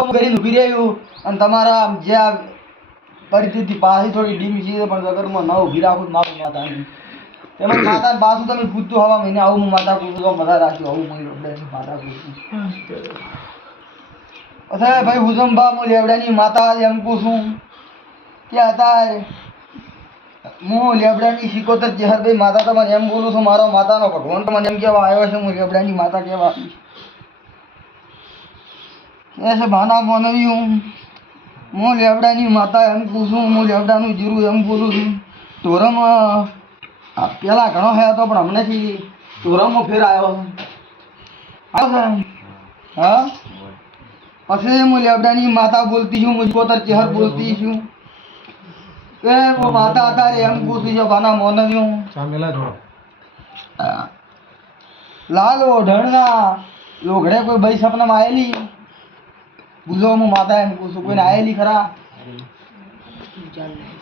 હું કરીને ઊભી રહ્યું અને તમારા જે આ પરિસ્થિતિ પાછી થોડી ડીમ છે પણ વગરમાં ન ઊભી રાખું મારું માતાની એમાં માતા પાછું તમે પૂછતું હવા મહિને આવું હું માતા પૂછું તો મજા રાખ્યું આવું હું માતા પૂછું અચ્છા ભાઈ હુજમબા હું લેવડાની માતા એમ પૂછું કે અત્યારે હું લેબડાની શિકોતર જેહરભાઈ માતા તમને એમ બોલું છું મારો માતાનો ભગવાન તમને એમ કહેવા આવ્યો છે હું લેબડાની માતા કહેવા ऐसे भाना मानवी हूँ હું લેબડાની માતા એમ પૂછું હું લેબડાનું જીરું એમ બોલું છું ધોરણમાં પેલા ઘણો હે હતો પણ હમણાંથી ધોરણમાં ફેર આવ્યો હા પછી હું લેબડાની માતા બોલતી છું મુજકોતર ચહેર બોલતી છું કે હું માતા અત્યારે એમ પૂછું છું ભાના માનવી હું લાલ ઓઢણના લોઘડે કોઈ ભાઈ સપનામાં આવેલી बुझो मु माता है पूछो कोई आए नहीं खरा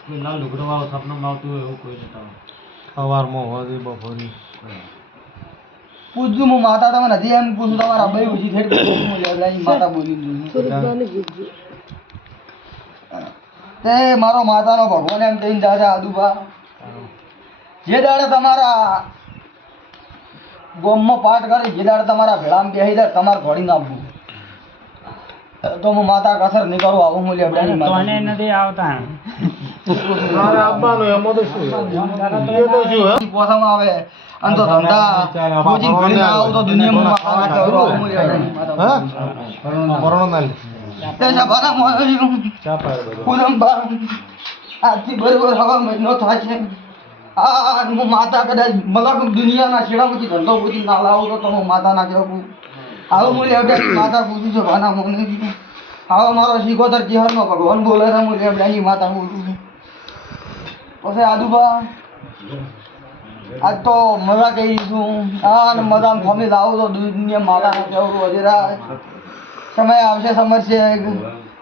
कोई लाल ढुकरो वाला सपना में आवતું હોય એવું કોઈ નતા સવારમાં હોદી બપોરી પૂછું મુ માતા તમને હજી એમ પૂછું તમારા ભાઈ ઉજી થેડ હું લેવડાની માતા બોલી તે મારો માતાનો ભગવાન એમ કહીને દાદા આદુબા જે દાડે તમારા ગોમમાં પાઠ કરી જે દાડે તમારા ભેળામાં બેહી દે તમાર ઘોડી નાખવું તો હું માતા કસર નહીં કરું આવું હું લેબડાની માતા તોને નથી આવતા મારે આપવાનો એમાં તો શું એ તો શું હે પોસામાં આવે અને તો ધંધા રોજી ઘડી ના આવું તો દુનિયામાં માતા કરું આવું હું લેબડાની માતા હા કોરોના ના તે સભાના મોહી ચા પાય બધું પૂનમ બા આજથી બરોબર હવા મહિનો થાય છે આ હું માતા કદાચ મલક દુનિયાના છેડામાંથી ધંધો પૂછી ના લાવું તો હું માતા ના કહેવું આવું હું લેબડાની માતા પૂછું છું ભાના મોહી આવો મારો શિકોતર ચહેરનો ભગવાન બોલે છે હું લેબડાની માતા બોલું છું પછી આદુબા આજ તો મજા કહી છું હા ને મજામાં ફમી લાવો તો દુનિયા માતાને કહેવું હજરા સમય આવશે સમજશે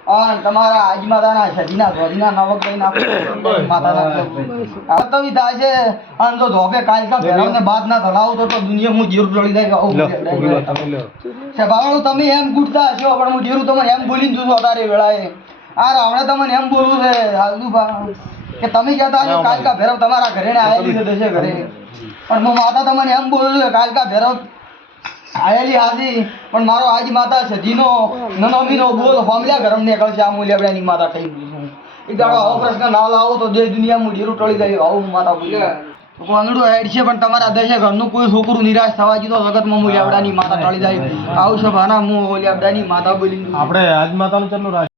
હા તમારા આજ માતાના સજીના ધોરીના નવક લઈ નાખો માતાના કહેવું થાય છે અને તો ધોપે કાલકા ભેરાવને બાદ ના ધલાવું તો દુનિયા હું જીરું ટળી જાય આવું સભાવાળું તમે એમ ગુટતા હશો પણ હું જીરું તમને એમ બોલીને જોશો અત્યારે વેળાએ આ રાવણે તમને એમ બોલવું છે હાલદુભા કે તમે કહેતા હશો કાલકા ભેરવ તમારા ઘરે ને આવેલી છે દશે ઘરે પણ હું માતા તમને એમ બોલું છું કે કાલકા ભેરવ આયેલી હાજી પણ મારો આજ માતા સજીનો નનોમીનો બોલ હોમલ્યા ગરમ નીકળશે આ હું લેબડાની માતા કહી દઉં એક દાડો આવો પ્રશ્ન ના લાવો તો દેશ દુનિયામાં જીરું ટળી જાય આવું હું માતા બોલું કોંદડું હેડ છે પણ તમારા દશે ઘરનું કોઈ છોકરું નિરાશ થવા જીતો જગતમાં હું લેબડાની માતા ટળી જાય આવું છે ભાના હું લેબડાની માતા બોલી આપણે આજ માતાનું ચરનું